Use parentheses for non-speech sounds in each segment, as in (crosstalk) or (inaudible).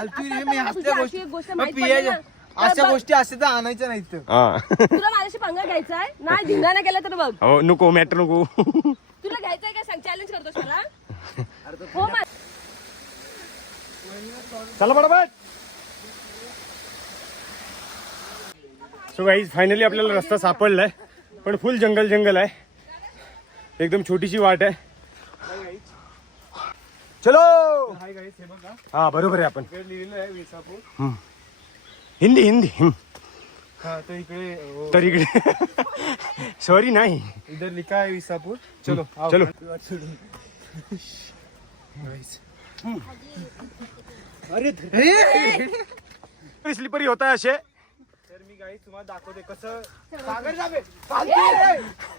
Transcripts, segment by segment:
फालतू रे, मी असल्या तुझी अशी गोष्टी मग अशा गोष्टी असते तर आणायच्या नाहीत हा. तुला माझ्याशी पंगा घ्यायचा आहे? नाही (laughs) धिंगाणा केला तर बघ. हो नको मॅटर नको. तुला घ्यायचंय का? सांग चॅलेंज करतोस मला. हो मा- चला पटापट. सो गाईज फायनली आपल्याला रस्ता सापडलाय पण फुल जंगल जंगल आहे. एकदम छोटीशी वाट आहे. चलो! हाय गाईस हे बघा. हा बरोबर आहे आपण. इकडे लिहिलेलं आहे विसापूर. हम्म. हिंदी हिंदी. हम्म. हा तर इकडे अ, तर इकडे. सॉरी नाही. इधर लिखा है विसापूर. चलो आओ. चलो. Guys. अरे स्लिपरी होत आहे असे. तर मी गाईस तुम्हाला दाखवते कसं सागर जावे रे.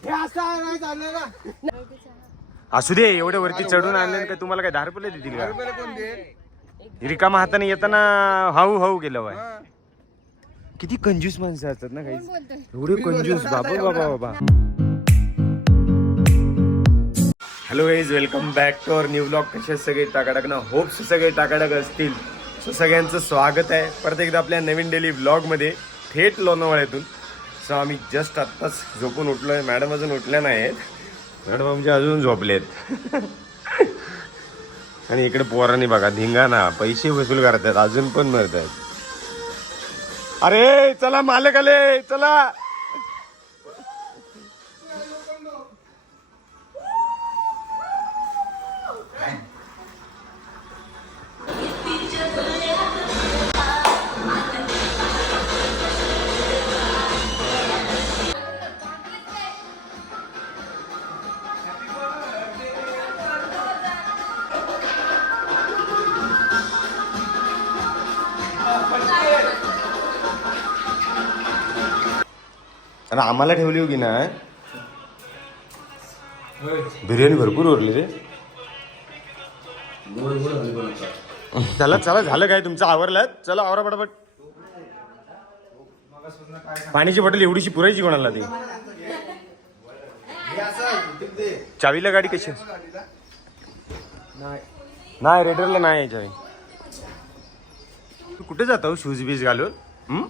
हे असं नाही चाललं ना. असू दे एवढे वरती चढून आणले का तुम्हाला काय दहा रुपये देतील का? रुपयाला कोण देईल रिकामा हाताने येताना हाऊ हाऊ गेलं बाय. हा. किती कंजूस माणसं असतात ना काही. एवढे कंजूस बाबा बाबा बाबा. Hello guys welcome back to our new blog कसे आहेत सगळे? टाकाटाक ना? होप्स सगळे टाकाटाक असतील. सो सगळ्यांचं स्वागत आहे. परत एकदा आपल्या नवीन डेली ब्लॉगमध्ये थेट लोणावळ्यातून. सो आम्ही जस्ट आत्ताच झोपून उठलो आहे मॅडम अजून उठल्या नाहीत मॅडम आमचे अजून झोपलेत. आणि इकडे पोरांनी बघा धिंगाणा पैसे वसूल करतात अजून पण मरतात अरे चला मालक आले चला. अरे आम्हाला ठेवली होती ना? बिर्याणी भरपूर उरली रे. चला चला झालं काय? तुमचं आवरलं? चला आवरा पटापट. पाण्याची बॉटल एवढीशी पुरायची कोणाला ती? चावीला गाडी कशी? नाही रेडरला नाही आहे चावी. तू कुठे जातो? शूज बीज घालून? हम्म?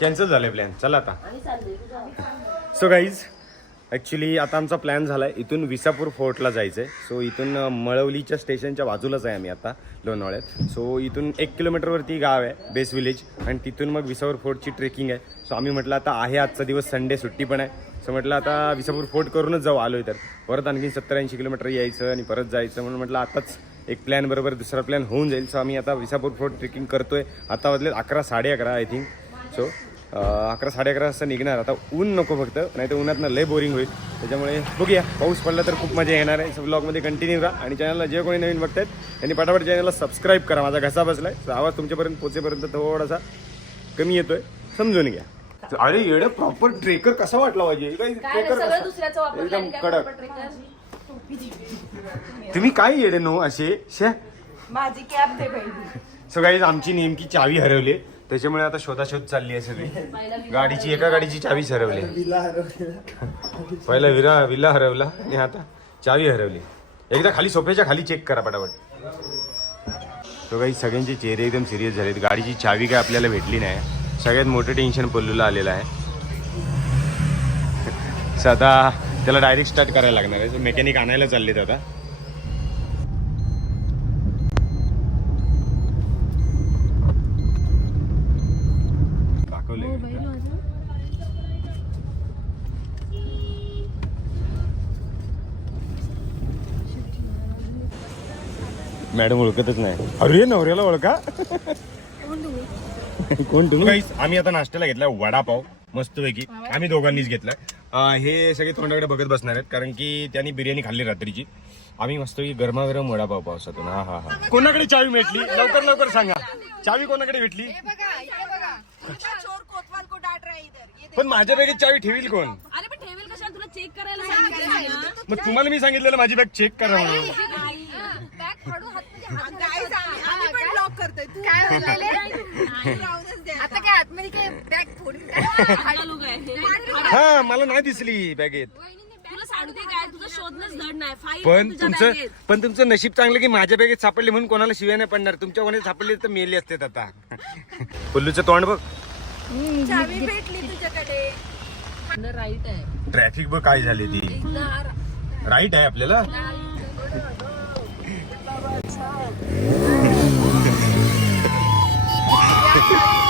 कॅन्सल झालंय प्लॅन चला आता. सो गाईज ॲक्च्युली आता आमचा प्लॅन झाला आहे इथून विसापूर फोर्टला जायचं आहे सो इथून अ, मळवलीच्या स्टेशनच्या बाजूलाच आहे आम्ही आता लोणावळ्यात. सो इथून एक किलोमीटरवरती गाव आहे बेस विलेज आणि तिथून मग विसापूर फोर्टची ट्रेकिंग आहे. सो आम्ही म्हटलं आता आहे आजचा दिवस संडे सुट्टी पण आहे. सो म्हटलं आता विसापूर फोर्ट करूनच जाऊ. आलोय तर. परत आणखी सत्तर ऐंशी किलोमीटर यायचं आणि परत जायचं म्हणून म्हटलं आताच एक प्लॅन बरोबर दुसरा प्लॅन होऊन जाईल. सो आम्ही आता विसापूर फोर्ट ट्रेकिंग करतोय. आता वाजले अकरा साडे अकरा आय थिंक सो अकरा साडे अकरा वाजता निघणार. आता ऊन नको फक्त नाही तर उन्हातनं लय बोरिंग होईल. त्याच्यामुळे बघूया. पाऊस पडला तर खूप मजा येणार आहे. ब्लॉगमध्ये कंटिन्यू राहा आणि चॅनलला जे कोणी नवीन बघतायत त्यांनी पटापट चॅनलला सबस्क्राईब करा. माझा घसा बसलाय. So आवाज तुमच्यापर्यंत पोचेपर्यंत थोडासा कमी येतोय. समजून घ्या. अरे येडं प्रॉपर ट्रेकर कसा वाटला पाहिजे एकदम कडक? तुम्ही काय येडे नो असे? शे. माझी कॅब दे सो गाईज आमची नेमकी चावी हरवली. त्याच्यामुळे आता शोधाशोध चालली आहे सगळी. गाडीची एका गाडीची चावीच हरवली. पहिला विरा विला हरवला आणि आता चावी हरवली. एकदा खाली सोफ्याच्या खाली चेक करा पटापट. तो काही सगळ्यांचे चेहरे एकदम सिरियस झालेत. गाडीची चावी काय आपल्याला भेटली नाही. सगळ्यात मोठं टेन्शन पल्लूला आलेलं आहे. (laughs) आता त्याला डायरेक्ट स्टार्ट करायला लागणार आहे. मेकॅनिक आणायला चाललेत आता. दाखवले मॅडम ओळखतच नाही. अरे नवऱ्याला ओळखा. कोण तुम्ही? आम्ही आता नाश्त्याला घेतलाय वडापाव. मस्तपैकी. आम्ही दोघांनीच घेतलाय. अं, हे सगळे तोंडाकडे बघत बसणार आहेत कारण की त्यांनी बिर्याणी खाल्ली रात्रीची. आम्ही मस्तपैकी गरमागरम वडापाव पावसातून. हा हा हा. कोणाकडे चावी भेटली लवकर लवकर सांगा. चावी कोणाकडे भेटली? चोर कोतवाल को डांट रहा है इधर. ये पण माझ्यापैकी चावी ठेवील कोण? अरे पण ठेवेल कशाला? तुला चेक करायला सांगितलं मी ना. मग तुम्हाला मी सांगितलेलं माझी बॅग चेक करा म्हणून. नाही. बॅग फाडू हातमध्ये हात Guys, आम्ही- आम्ही पण काय? ब्लॉक करतोय. तू काय दे आता काय आतमध्ये काय बॅग फोडून हाडालू काय? हा मला नाही दिसली बॅगेत. तुला सांगते काय तुझं शोधणंच धड नाही. फाईल पण तुमचं. पण तुमचं नशीब चांगलं की माझ्या बॅगेत सापडले म्हणून कोणाला शिव्या नाही पडणार. तुमच्या कोणी सापडले तर मेले असते आता. पुल्लूचं तोंड बघ. चावी भेटली तुझ्याकडे. राईट आहे ट्रॅफिक बघ काय झाली ती. राईट आहे आपल्याला? (laughs)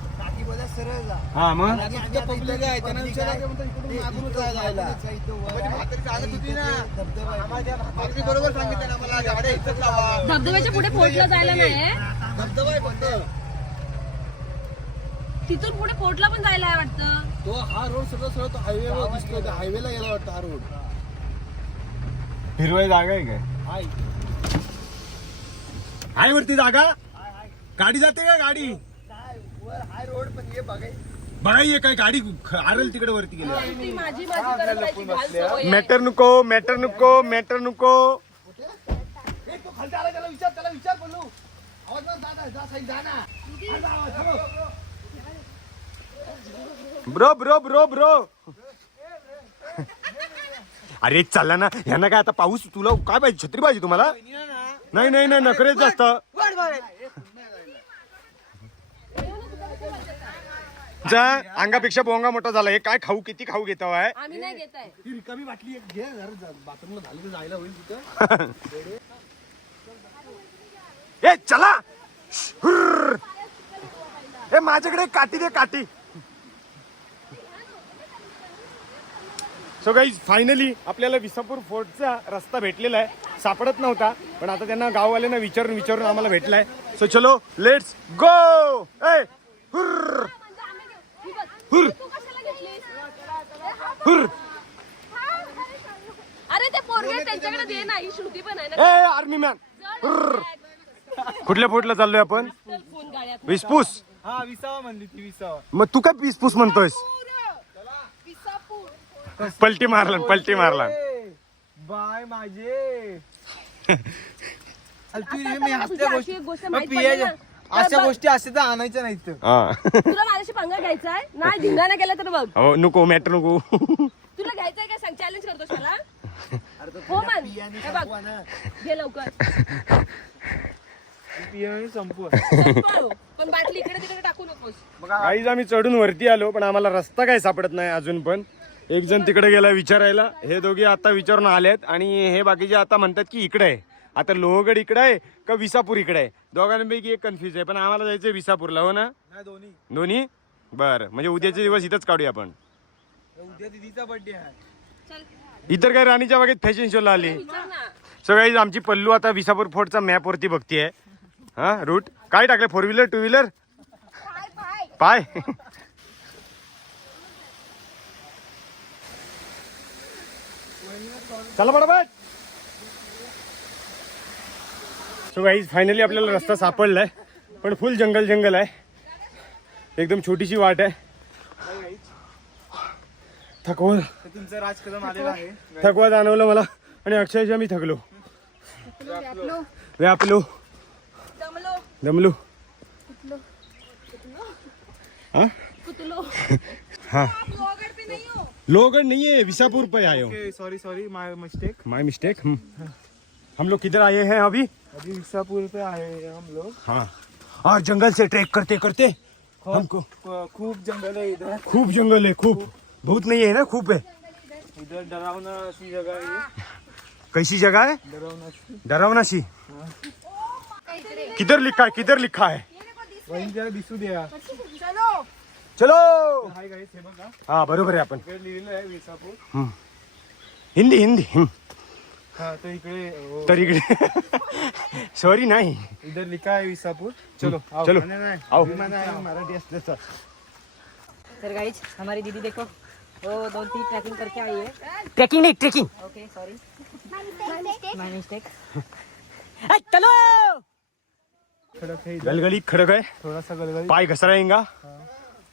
हा मग? बरोबर सांगितलं ना मला गाड्या इथंच लावा धबधब्याच्या पुढे फोर्टला जायला नाही तिथून पुढे फोर्टला पण जायला आहे वाटतं? तो हा रोड सगळं सगळं तो हायवे दिसतोय. हायवेला गेला वाटतं हा रोड. हिरवाई जागा आहे काय? हाय आहे. वरती जागा? गाडी जाते का गाडी? हाय रोड पण ये बघाय बघा ये काय गाडी आरल तिकडे वरती गेली. ती माझी माझी करत राहायची घाल सवय आहे. मॅटर नको मॅटर नको मॅटर नको. ए, तो खालचा आला त्याला विचार त्याला विचार बोलू. आवाज ना जा जा साई जा ना. हा, जा, आवाज, थांबव. Bro bro bro bro. अरे चला ना. ह्यांना काय आता पाऊस तुला काय पाहिजे? छत्री पाहिजे तुम्हाला? नाही नाही नाही नखरेच जास्त. जा अंगापेक्षा बोंगा मोठा झाला. हे काय खाऊ किती खाऊ घेतो आहे? आम्ही नाही घेत आहे. ही रिकामी बाटली एक घे जरा बाथरूमला झालं तर जायला होईल तिथं. (laughs) ए चला! हुर्र. ए माझ्याकडे एक काठी दे काठी. सो गाईज फायनली आपल्याला विसापूर फोर्टचा रस्ता भेटलेला आहे. सापडत नव्हता पण आता त्यांना गाववाल्यांना विचारून विचारून आम्हाला भेटलाय. सो चलो लेट्स गो ए. हुर्र. तू कशाला घेतलीस हुर्र. अरे ते पोरगे त्यांच्याकडे दे ना ही श्रुती पण आहे ना. ए आर्मी मॅन कुठल्या फोर्टला चाललोय आपण? विसपूस हा विसावा म्हणली ती विसावा. मग तू काय विसपूस म्हणतोयस? पलटी मारला पलटी मारला. बाय माझे. (laughs) तू मी गोष्ट अशा गोष्टी असते तर आणायच्या नाहीत हा. तुला माझ्याशी पंगा घ्यायचा आहे? नाही धिंगाणा केला तर बघ. हो नको मॅटर नको. तुला घ्यायचंय काय सांग चॅलेंज करतोस मला? हो मन हे बघ. घे लवकर. पियाने संपू. पण बाटली इकडे तिकडे टाकू नकोस. काहीच आम्ही चढून वरती आलो पण आम्हाला रस्ता काय सापडत नाही अजून पण. एक जण तिकडे गेला विचारायला. हे दोघे आता विचारून आलेत आणि हे बाकीचे आता म्हणतात की इकडे आहे. आता लोहगड इकडे आहे का विसापूर इकडे आहे? दोघांपैकी एक कन्फ्युज आहे पण आम्हाला जायचंय विसापूरला हो ना? नाही दोन्ही. दोन्ही? बरं म्हणजे उद्याचे दिवस इथंच काढूया आपण. उद्या दिदीचा बर्थडे आहे. चल. इतर काय राणीच्या बागेत फॅशन शोला आली. विचार ना. सो काही आमची पल्लू आता विसापूर फोर्टचा मॅप वरती बघतीये. हा रूट काय टाकलं फोर व्हीलर टू व्हीलर पाय चला बरोबर. सो गाईज फायनली आपल्याला रस्ता सापडलाय. पण फुल जंगल जंगल आहे. एकदम छोटीशी वाट आहे. थकवा तुमचं आलेलं आहे थकवा जाणवलं मला. आणि अक्षरशः मी थकलो. व्यापलो. दमलो. हाँ? हाँ. लोहगढ़ नहीं है. विसापुर पे okay sorry sorry my mistake my mistake हम लोग किधर आए हैं अभी? अभी विसापुर पे आए हैं हम लोग। हाँ। और जंगल से ट्रैक करते करते हमको ख- खूप जंगल है इधर। खूब जंगल है खूब। बहुत नहीं है ना खूब है? इधर डरावना सी जगह है। कैसी जगह है? डरावना सी डरावना किधर लिखा है किधर लिखा है? वहीं जरा दिसू द्या चलो! हाय गाईस हे बघा हाँ बरोबर आहे आपण इकडे लिहिलेलं आहे विसापूर हम्म. हिंदी हिंदी हम्म. हा तर इकडे तर इकडे. सॉरी नाही. इधर लिखा है विसापुर चलो आओ. चलो. नाही, नाही, आओ. विमान आहे, मराठी असलं तर. सर गाइज़ हमारी दीदी देखो वो दो तीन ट्रैकिंग करके आई है. ट्रेकिंग नहीं trekking okay sorry my mistake चलो! खड़क है इधर. गलगली खड़क है. थोड़ा सा गलगल. पाय घसराएगा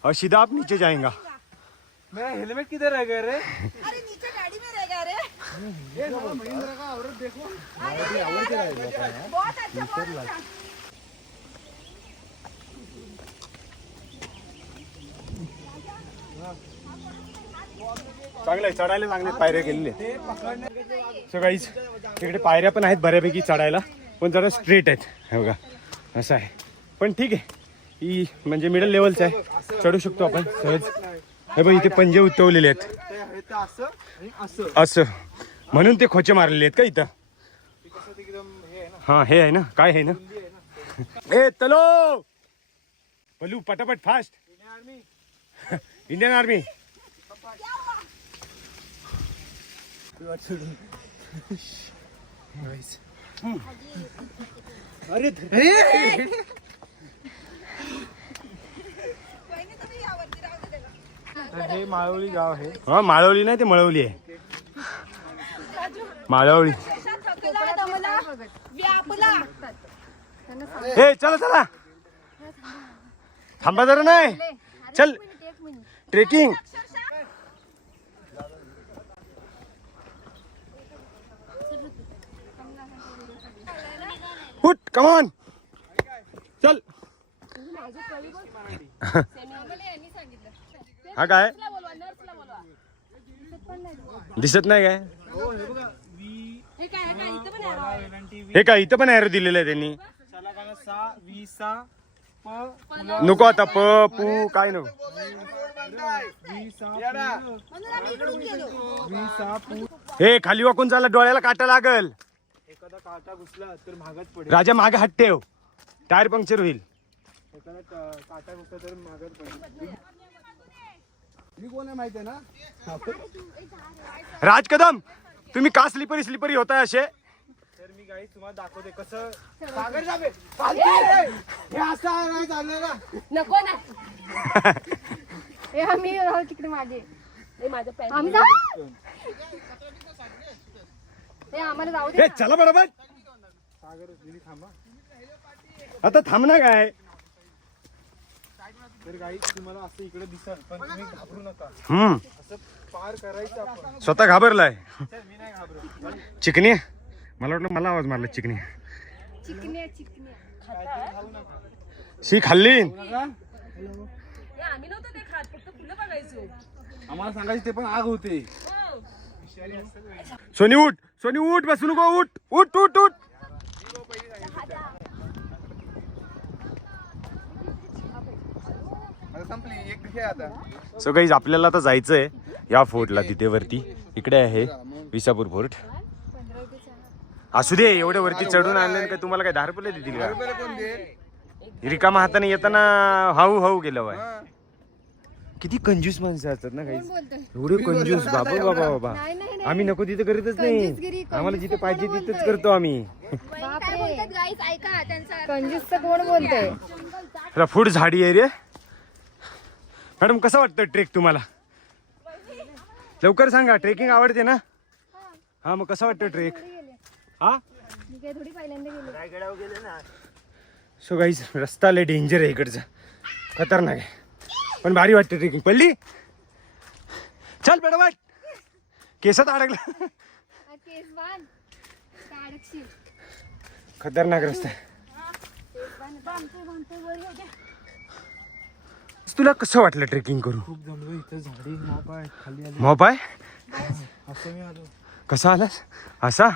और सीधा आप नीचे जाएगा। मेरा हेलमेट किधर रह गया रे? अरे नीचे चांगलं चढायला चांगले पायऱ्या केलेले सो काहीच तिकडे पायऱ्या पण आहेत बऱ्यापैकी चढायला पण जरा स्ट्रेट आहेत हे बघा असं आहे. पण ठीक आहे ही म्हणजे मिडल लेवलचं आहे. चढू शकतो आपण सहज. हे बघ इथे पंजे उतवलेले आहेत. असं. म्हणून ते खोचे मारलेले आहेत का इथं? ते कसं ते एकदम हे आहे ना हा हे आहे ना? काय आहे ना? ए चलो पलू पटापट फास्ट आर्मी इंडियन आर्मी. अरे हे माळवली गाव आहे. हा माळवली नाही ते मळवली आहे. माळावळी ए चला चला. थांबा जरा नाही. चल. ट्रेकिंग. उठ कमान चल. हा काय? दिसत नाही काय? हो काय हे इथं पण हे एरो दिलेलं आहे त्यांनी सलागाना सा वी सा प नको आता प पू काय नको. हे खाली वाकून चालला डोळ्याला काटा लागल. एखादा काटा घुसला तर महागच पडेल. राजा मागे हात ठेव. टायर पंक्चर होईल. एखादा काटा घुसला तर महागच पडेल. मी कोण आहे माहिती आहे ना? राज कदम. तुम्ही का स्लिपरी स्लिपरी होताय असे? तर मी गाई तुम्हाला दाखवते कसं सागर. हे असं नाही ना. नको ना. आम्ही राहू तिकडे मागे. हे माझं पॅन्ट. आम्ही जाऊ? ए आम्हाला जाऊ दे हे चला बरोबर. सागर दिदी थांबा. आता थांब ना काय? तर गाई तुम्हाला असं इकडे दिसल पण तुम्ही घाबरू नका. हम्म. असं पार करायचं आपण. स्वतः घाबरलाय? चल मी नाही घाबरत. चिकनी? मला वाटलं मला आवाज मारला चिकनी. चिकन्या चिकन्या सी खाल्ली? हे आम्ही नव्हतं ते खात फक्त फुलं बघायचो. आम्हाला सांगायचं ते पण आग होते. हो. सोनी उठ. सोनी उठ बसू नको उठ. उठ उठ उठ. संपली एक दिवशी आता. सो काही आपल्याला आता जायचंय या फोर्टला तिथे वरती इकडे आहे विसापूर फोर्ट. असू दे एवढ्या वरती चढून आणलं काय तुम्हाला काय दहा रुपये देतील का? कोण दे? रिकामा हाताने येताना हाऊ हाऊ गेलं बाय किती कंजूस माणसं असतात ना काही एवढे कंजूस बाबा बाबा बाबा. नाही नाही नाही. आम्ही नको तिथे करीतच कंजूसगिरी, नाही आम्हाला जिथे कंजूस पाहिजे तिथेच? करतो आम्ही. ऐका त्यांचा कंजूसचं कोण बोलतंय? फूड झाडी आहे रे. मॅडम कसं वाटतं ट्रेक तुम्हाला लवकर सांगा ट्रेकिंग आवडते ना हा मग कसं वाटतं ट्रेक हा सो गाईज रस्ता लय डेंजर आहे इकडचा खतरनाक आहे पण भारी वाटते ट्रेकिंग पडली चल बेटा केसात अडकला खतरनाक रस्ता आहे तुला कसं वाटलं ट्रेकिंग करून खूप जमलो इथं झाडी माप आहे खाली आली. मग पाय असं मी आलो. कसा आलास? असा?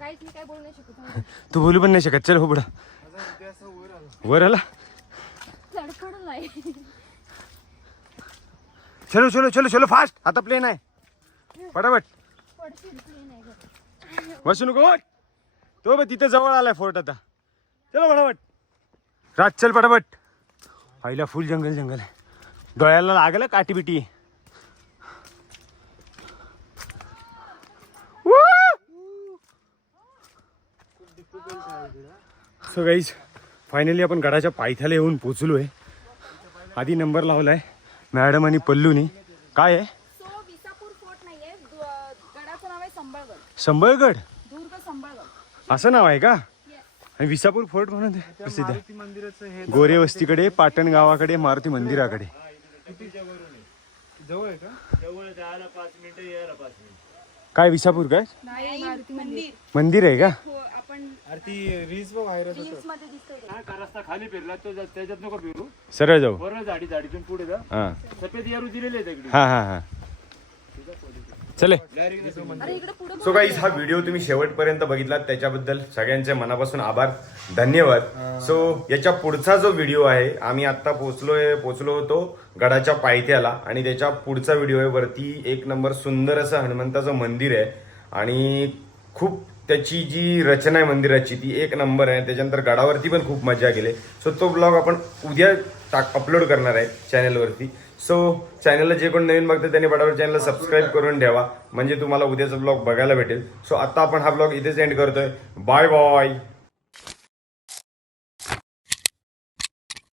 गाईच मी काय बोलू नाही शकत. तू बोलू पण नाही शकत. चल हो बडा माझा हृदय असं वर आलं. वर आला? चढपडून नाही चलो चलो चलो चलो फास्ट आता प्लेन आहे. फटाफट. पडशील plane आहे गं. बसू नको उठ. तो बघ तिथे जवळ आलाय फोर्ट आता. चलो फटाफट. रात चल फटाफट. पहिला फुल जंगल जंगल आहे. डोळ्याला लागलं काठी बिटी सो गाईज फायनली आपण गडाच्या पायथ्याला येऊन पोचलो आहे आधी नंबर लावलाय मॅडम आणि पल्लूनी. काय आहे? आहे संबळगड. असं नाव आहे का? आणि विसापूर फोर्ट म्हणून प्रसिद्ध आहे. हे गोरे वस्तीकडे पाटण गावाकडे मारुती मंदिराकडे. जवळ आहे का? काय विसापूर काय? नाही मंदिर. मंदिर. आहे का? हो सरळ जाऊ. झाडीतून पुढे जा. हा. सफेद यारू दिलेले आहे दगडी हा हा हा. चले. सो गाईज हा व्हिडिओ तुम्ही शेवटपर्यंत बघितलात. त्याच्याबद्दल सगळ्यांचे मनापासून आभार. धन्यवाद. सो याच्या पुढचा जो व्हिडिओ आहे आम्ही आता पोचलोय पोचलो होतो गडाच्या पायथ्याला. आणि त्याच्या पुढचा व्हिडिओ आहे वरती एक नंबर सुंदर असं हनुमंताचं मंदिर आहे. आणि खूप त्याची जी रचना आहे मंदिराची ती एक नंबर आहे. त्याच्यानंतर गडावरती पण खूप मजा केली. सो तो ब्लॉग आपण उद्या टाक अपलोड करणार आहे चॅनलवरती सो चॅनलला जे कोण नवीन बघते त्यांनी बडावर चॅनलला सबस्क्राईब करून ठेवा. म्हणजे तुम्हाला उद्याचा ब्लॉग बघायला भेटेल. सो आता आपण हा ब्लॉग इथेच एंड करतोय. Bye bye